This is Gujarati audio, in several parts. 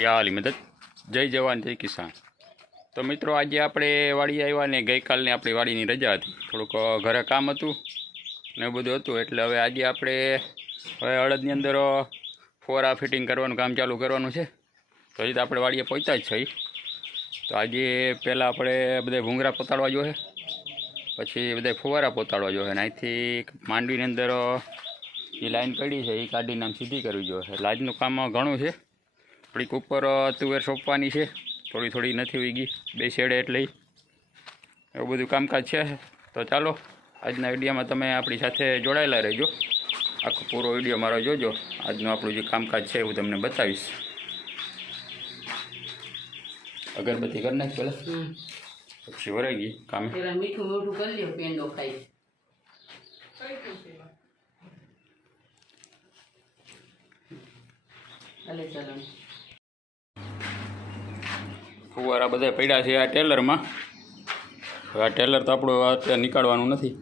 યાલી મદદ. જય જવાન, જય કિસાન. તો મિત્રો, આજે આપણે વાડી આવ્યા ને ગઈકાલની આપણી વાડીની રજા હતી. થોડુંક ઘરે કામ હતું ને બધું હતું. એટલે હવે આજે આપણે, હવે અડદની અંદર ફોરા ફિટિંગ કરવાનું, કામ ચાલુ કરવાનું છે. તો હજી તો આપણે વાડીએ પહોંચતા જ છે તો આજે પહેલાં આપણે બધા ભૂંગરા પોતાડવા જોઈએ. પછી બધા ફુવારા પોતાડવા જોઈએ. અને અહીંથી માંડવીની અંદર જે લાઈન પડી છે. એ કાઢીને આમ સીધી કરવી જોઈએ. એટલે આજનું કામ ઘણું છે. થોડીક ઉપર તુવેર સોંપવાની છે. થોડી થોડી નથી ઉગી બે શેડે એટલે એવું બધું કામકાજ છે. તો ચાલો આજના વિડીયોમાં તમે આપણી સાથે જોડાયેલા રહેજો. આખો પૂરો વીડિયો મારો જોજો. આજનું આપણું જે કામકાજ છે એવું તમને બતાવીશ. અગરબત્તી કરી નાખ પેલા પછી વરાઈ ગઈ કામે. મીઠું મોઢું કરી પેંડો ખાઈ. ચાલો. ફુવારા બધા પડ્યા છે આ ટેલરમાં. હવે આ ટેલર તો આપણું અત્યારે નીકાળવાનું નથી.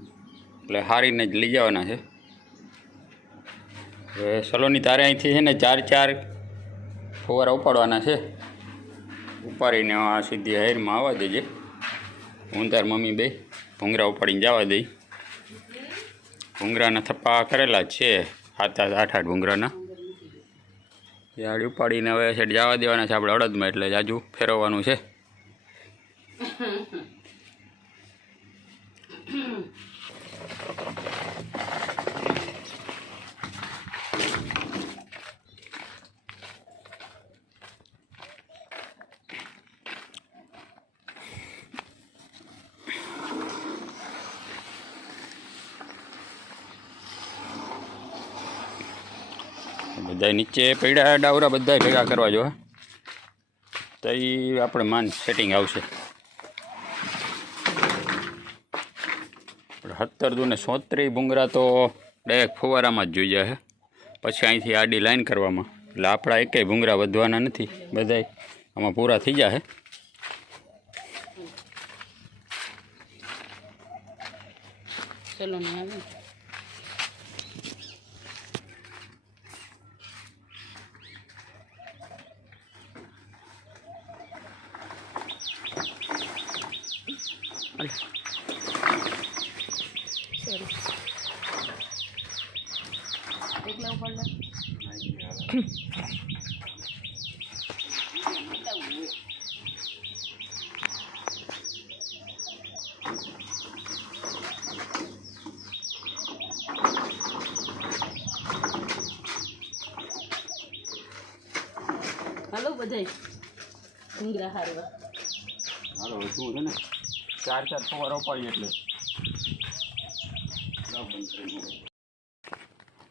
એટલે હારીને જ લઈ જવાના છે. હવે સલોની તારે અહીંથી છે ને ચાર ચાર ફુવારા ઉપાડવાના છે. ઉપાડીને આ સીધી હાઈરમાં આવવા દેજે. હું તાર મમ્મી બે ભૂંગરા ઉપાડીને જવા દઈ. ભૂંગરાના થપ્પા કરેલા છે. સાત આઠ આઠ ભૂંગરાના. યાડી ઉપાડીને હવે સેટ જવા દેવાના છે આપણે અડદમાં એટલે જાજુ ફેરવવાનું છે. બધા નીચે પડ્યા ડાવરા બધા ભેગા કરવા જો તો એ આપણે માન સેટિંગ આવશે. સત્તર દુને સોત્રીસ ભૂંગરા તો ડાયરેક્ટ ફુવારામાં જ જોઈ જાય પછી અહીંથી આડી લાઈન કરવામાં. એટલે આપણા એકેય ભૂંગરા વધવાના નથી, બધાય. આમાં પૂરા થઈ જાય ચલો ને આવે. હાલો બધાય હારવા. હાલો શું છે ને? ચાર ચાર ફવારો ઉપાડીએ એટલે.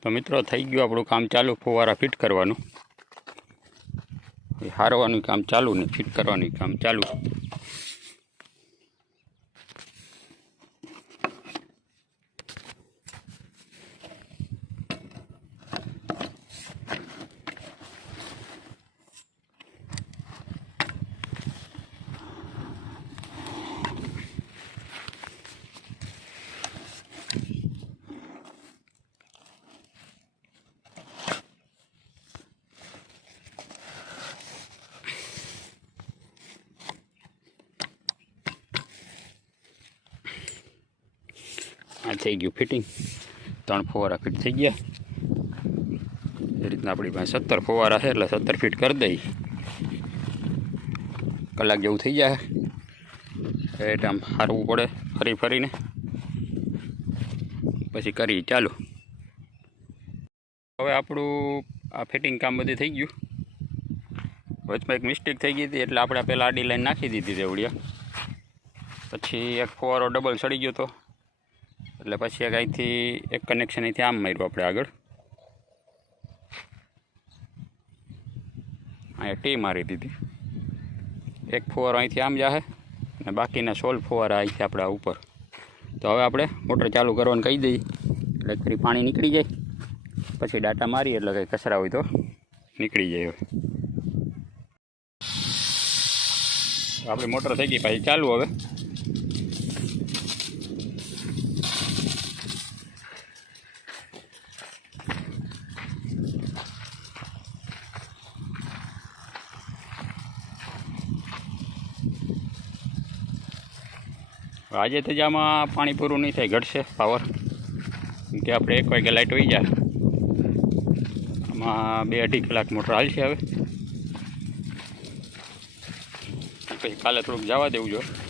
તો મિત્રો, થઈ ગયું આપણું કામ ચાલુ, ફુવારા ફિટ કરવાનું. હારવાનું કામ ચાલુ ને ફિટ કરવાનું કામ ચાલુ. આ થઈ ગયું ફિટિંગ. ત્રણ ફુવારા ફિટ થઈ ગયા. એ રીતના આપણી પાસે સત્તર ફુવારા છે, એટલે સત્તર ફિટ કરી દઈ. કલાક જેવું થઈ જાય. એટલે આમ હારવું પડે, ફરી ફરીને. પછી કરી ચાલુ. હવે આપણું આ ફિટિંગ કામ બધું થઈ ગયું. વચમાં એક મિસ્ટેક થઈ ગઈ હતી, એટલે આપણે પહેલાં આડી લાઈન નાખી દીધી દેવડિયા પછી એક ફુવારો ડબલ સડી ગયો હતો એટલે પછી એક અહીંથી એક કનેક્શન અહીંથી આમ માર્યું આપણે આગળ. અહીંયા ટી મારી દીધી. એક ફુવારો અહીંથી આમ જાહે અને બાકીના સોલ ફુવારા અહીંથી આપણે ઉપર. તો હવે આપણે મોટર ચાલુ કરવાનું કહી દઈએ. એટલે ફરી પાણી નીકળી જાય. પછી ડાટા મારીએ એટલે કંઈ કચરા હોય તો નીકળી જાય હવે. આપણી મોટર થઈ ગઈ, પાછી ચાલુ હવે. આજે તો જ આમાં પાણી પૂરું નહીં થાય, ઘટશે પાવર કે આપણે એક વાગે લાઇટ હોઈ જાય. આમાં બે અઢી કલાક મોટર હાલશે હવે. પછી કાલે થોડુંક જવા દેવું જોઈએ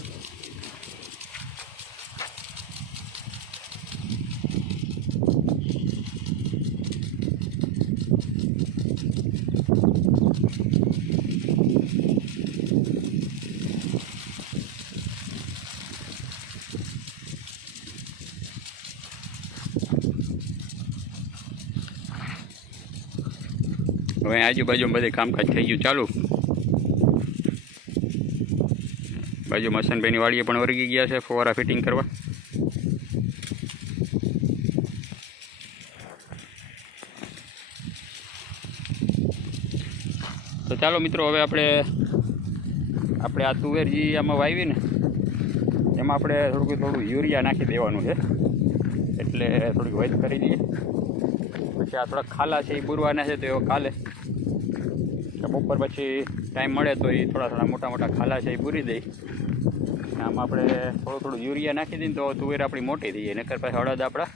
હવે આજુબાજુ બધે કામકાજ થઈ ગયું. ચાલુ. બાજુ મસનભાઈની વાડીએ પણ વર્ગી ગયા છે, ફુવારા ફિટિંગ કરવા. તો ચાલો મિત્રો, હવે આપણે આપણે આ તુવેર જે આમાં વાવી ને, એમાં આપણે થોડુંક થોડું યુરિયા નાખી દેવાનું છે. એટલે થોડીક વૈદ કરી દઈએ. પછી આ થોડા ખાલા છે, એ બુરવાના છે, તો એવો કાલે બપોર પછી ટાઈમ મળે તો એ થોડા થોડા મોટા મોટા ખાલા છે, એ બુરી દઈ આમ આપણે થોડું થોડું યુરિયા નાખી દઈએ તો તુવેર આપણી મોટી થઈ જાય. નકર પછી હળદ આપણા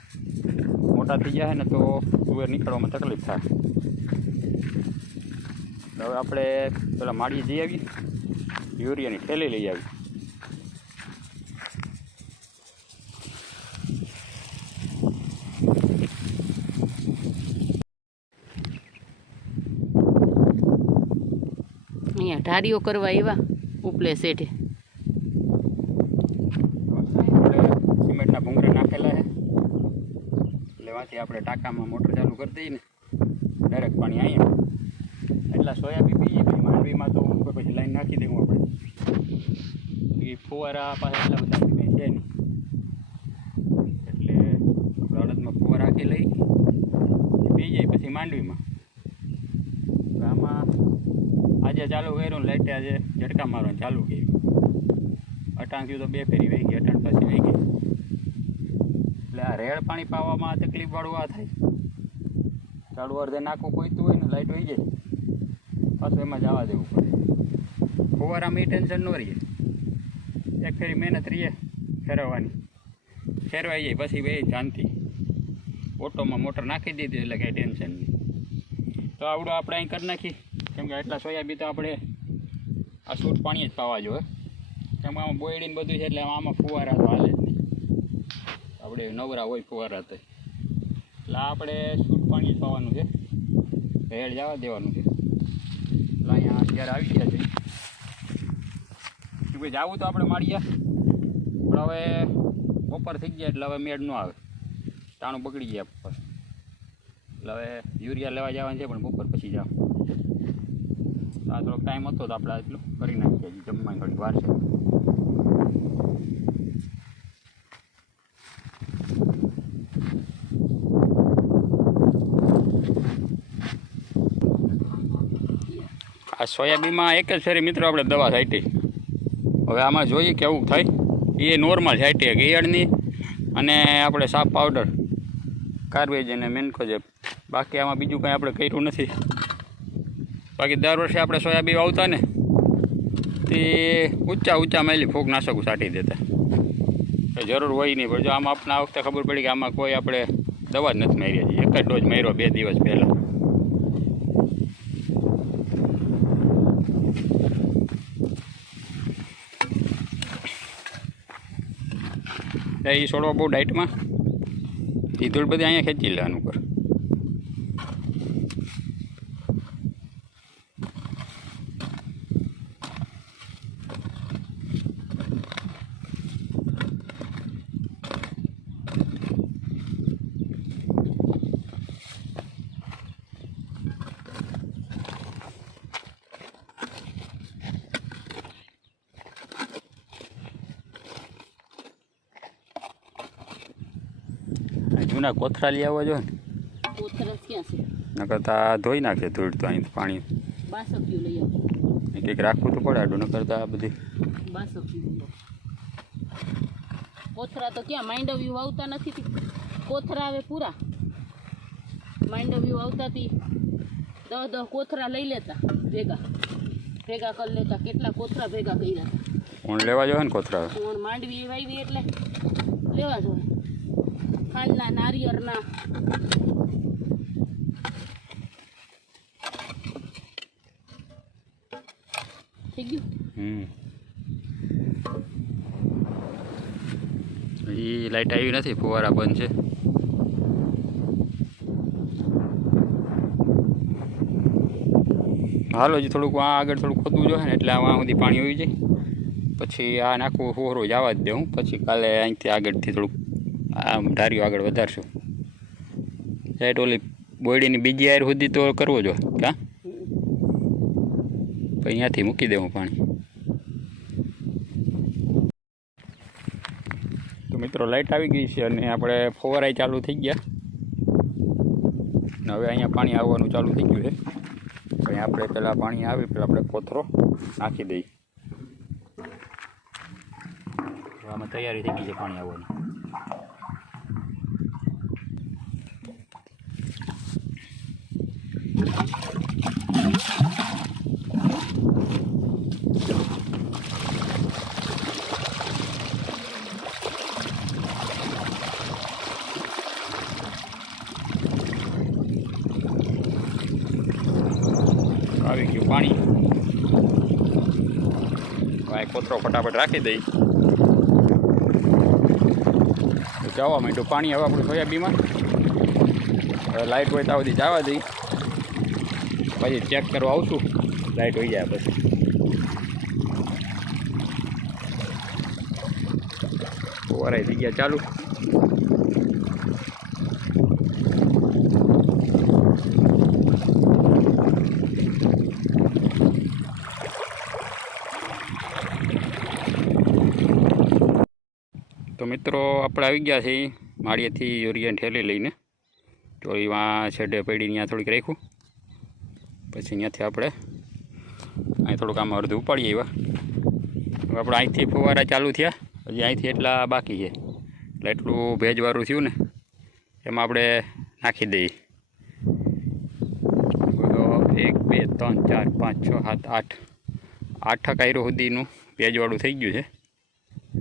મોટા થઈ જાય ને તો તુવેર નીકળવામાં તકલીફ થાય. હવે આપણે પેલા માળીએ જઈ આવીએ. યુરિયાની થેલી લઈ આવી અહીંયા ઢારીઓ કરવા આવ્યા ઉપલે શેઠે સિમેન્ટના ભૂંગરા નાખેલા છે. એટલે વાંચી આપણે ટાંકામાં મોટર ચાલુ કરી દઈએ ને ડાયરેક્ટ પાણી અહીંયા એટલા સોયાબીન પીએ, પછી માંડવીમાં તો પછી લાઈન નાખી દેવું આપણે. એ ફુવારા પાસે એટલા બધા કંઈ છે નહીં એટલે આપણે અડદમાં ફુવારા રાખી લઈ પી જાય પછી માંડવીમાં હવે આમાં આજે ચાલુ કર્યું ને આજે ઝટકા મારવાનું ચાલુ કર્યું. અટાણ થયું તો બે ફેરી વહી ગઈ, અટાણ પછી વહી ગઈ. એટલે આ રેડ પાણી પાવામાં તકલીફ વાળું આ થાય. ચાલુ અર્ધે નાખવું કોઈતું હોય ને લાઈટ વહી જાય. પાછું એમાં જવા દેવું પડે. ફુવારામાં એ ટેન્શન ન રહીએ. એક ફેરી મહેનત રહીએ, ફેરવવાની. ફેરવાઈ જાય, પછી બે શાંતિ. ઓટોમાં મોટર નાખી દીધી એટલે કાંઈ ટેન્શન નહીં. તો આવડું આપણે અહીં કરી નાખી કેમ કે એટલા સોયાબી તો આપણે આ સૂટ પાણી જ પાવા જોઈએ. કેમ આમાં બોયડીને બધું છે એટલે આમાં ફુવારા તો હાલે જ નહીં. આપણે નવરા હોય ફુવારા તો. એટલે આપણે સૂટ પાણી જ પાવાનું છે. ભેળ જવા દેવાનું છે. એટલે અહીંયા અત્યારે આવી ગયા છે. કે જવું તો આપણે માળીયા. પણ હવે બપોર થઈ ગયા એટલે હવે મેળ ન આવે. ટાણું બગડી ગયા બપોર એટલે હવે યુરિયા લેવા જવાનું છે, પણ બપોર પછી જાવ આ થોડોક ટાઈમ હતો તો આપણે એટલું કરી નાખીએ જમવાની થોડી વાર છે. આ સોયાબીનમાં એક જ ફેરી મિત્રો આપણે દવા છાંટી. હવે આમાં જોઈએ કેવું થાય. એ નોર્મલ છાંટીએ ગિયળની અને આપણે સાફ પાવડર કાર્બેજ અને મેન્કોજેબ બાકી આમાં બીજું કંઈ આપણે કર્યું નથી. બાકી દર વર્ષે આપણે સોયાબીન વાવતા ને, તે ઊંચા ઊંચા મેલી ફૂગ નાશકો છાંટી દેતા જરૂર હોય નહીં, પણ જો આમાં આપણે આ વખતે ખબર પડી કે આમાં કોઈ આપણે દવા જ નથી મારી હજી. એક જ ડોઝ માર્યો બે દિવસ પહેલાં. એ છોડવા બહુ ડાયટમાં. એ બધી અહીંયા ખેંચી લેવાનું ઉપર આ જૂના કોથરા લઈ આવવા જો. ને કોથરસ ક્યાં છે? નકર તો ધોઈ નાખે ધૂળ તો અહીં પાણી. કંઈક રાખવું તો પડે આડું નકર તો આ બધી. કોથરા તો ક્યાં માંડવ્યું આવતા નથી કોથરા આવે પૂરા. માંડવ્યું આવતાથી દસ દસ કોથરા લઈ લેતા ભેગા. ભેગા કરી લેતા કેટલા કોથરા ભેગા કર્યા. કોણ લેવા જોઈએ ને કોથરા? પણ માંડવી વાવી એટલે લેવા જોઈએ ખાંડના નારિયેળના થઈ ગયું એ લાઈટ આવી નથી? ફુવારા બંધ છે. હાલો, હજી થોડુંક આ આગળ થોડુંક ખોદવું જોઈએ ને, એટલે આ સુધી પાણી આવી જાય. પછી આ નાખવું, ફુવારો જવા જ દઉં પછી કાલે અહીંથી આગળથી થોડુંક આમ ધાર્યું આગળ વધારશું. સાઈડ ઓલી બોયડીની બીજી આયર સુધી તો કરવો જો હા પછી અહીંયાથી મૂકી દેવું પાણી. તો મિત્રો લાઇટ આવી ગઈ છે અને આપણે ફોવરાઈ ચાલુ થઈ ગયા. હવે અહીંયા પાણી આવવાનું ચાલુ થઈ ગયું છે. અહીંયા આપણે પહેલાં પાણી આવી, પહેલાં આપણે કોથરો નાખી દઈએ. આમાં તૈયારી થઈ ગઈ છે પાણી આવવાની આવી ગયું પાણી હવે આ કોથરો ફટાફટ રાખી દઈ. જવા માંડ્યું. પાણી હવે આપણું સોયાબીમાં હવે લાઇટ હોય ત્યાં સુધી જવા દઈ. પછી ચેક કરવા આવશું. લાઇટ હોઈ જાય પછી. વરાઈ થઈ ગયા ચાલુ. મિત્રો, આપણે આવી ગયા છીએ માળિયાથી યુરિયા ઠેલી લઈને. તો એમાં છેડે પડી ત્યાં થોડીક રાખ્યું. પછી અહીંયાથી આપણે અહીં થોડુંક આમ અડધું ઉપાડીએ એવા. આપણે અહીંથી ફુવારા ચાલુ થયા. હજી અહીંથી એટલા બાકી છે. એટલે એટલું ભેજવાળું થયું ને, એમાં આપણે નાખી દઈએ. તો એક, બે, ત્રણ, ચાર, પાંચ, છ, સાત, આઠ. આઠ કાયરો સુધીનું ભેજવાળું થઈ ગયું છે.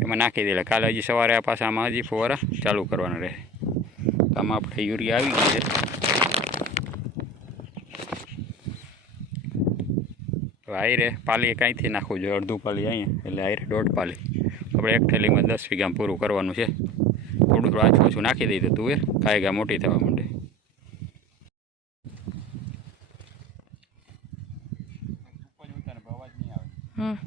એમાં નાખી દે કાલે હજી સવારે આ પાછામાં હજી ફુવારા ચાલુ કરવાના રહે. આમાં આપણે યુરિયા આવી ગઈ છે. આયરે પાલી કાંઈથી નાખવું જોઈએ? અડધું પાલી અહીંયા, એટલે આયરે દોઢ પાલી. આપણે એક થેલીમાં દસ વીઘામાં પૂરું કરવાનું છે. થોડું થોડું આછું ઓછું નાખી દઈએ તો તુવેર કાંઈ ગા, મોટી થવા માંડે હમ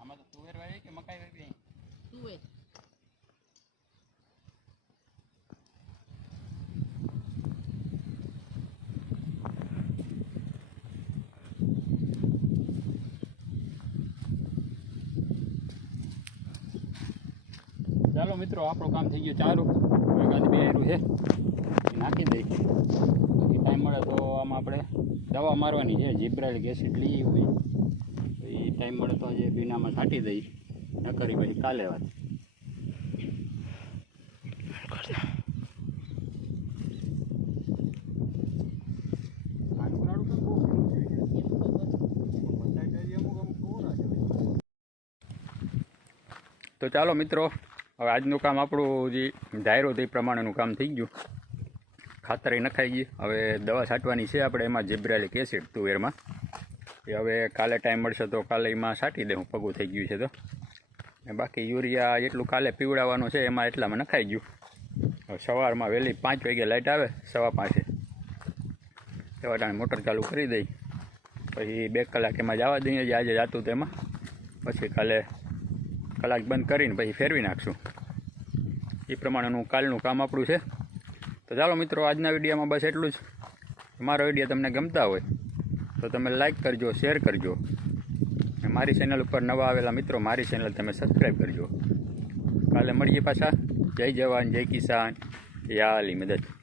આમાં તો તુવેર વાવી કે મકાઈ વાવી તુવેર ચાલો મિત્રો, આપણું કામ થઈ ગયું ચાલુ. એકાદ બે આયરું છે. નાખી દઈ બાકી ટાઈમ મળે તો આમાં આપણે દવા મારવાની છે. જીબ્રાલિક એસિડ લઈએ હોય. તો એ ટાઈમ મળે તો જે ભીનામાં છાંટી દઈ. નકરી પછી કાલે વાત. તો ચાલો મિત્રો હવે આજનું કામ આપણું જે ધાયરો તે પ્રમાણેનું કામ થઈ ગયું. ખાતર એ નખાઈ ગઈ. હવે દવા છાંટવાની છે આપણે, એમાં જીબ્રાલિક એસિડ તુવેરમાં એ હવે કાલે ટાઈમ મળશે તો કાલે એમાં છાંટી દઉં પગું થઈ ગયું છે તો. ને બાકી યુરિયા એટલું કાલે પીવડાવવાનું છે, એમાં એટલામાં નખાઈ ગયું. હવે સવારમાં વહેલી પાંચ વાગે લાઇટ આવે, સવા પાંચે. એવા ટાણે મોટર ચાલુ કરી દઈ. પછી બે કલાક એમાં જવા દઈએ જે આજે જાતું તેમાં. પછી કાલે કલાક બંધ કરીને પછી ફેરવી નાખશું. એ પ્રમાણેનું કાલનું કામ આપણું છે. તો ચાલો મિત્રો, આજના વિડીયોમાં બસ એટલું જ. મારો વીડિયો તમને ગમતા હોય તો તમે લાઈક કરજો, શેર કરજો. મારી ચેનલ ઉપર નવા આવેલા મિત્રો, મારી ચેનલ તમે સબસ્ક્રાઈબ કરજો. કાલે મળીએ પાછા. જય જવાન, જય કિસાન. યા આલી મદદ.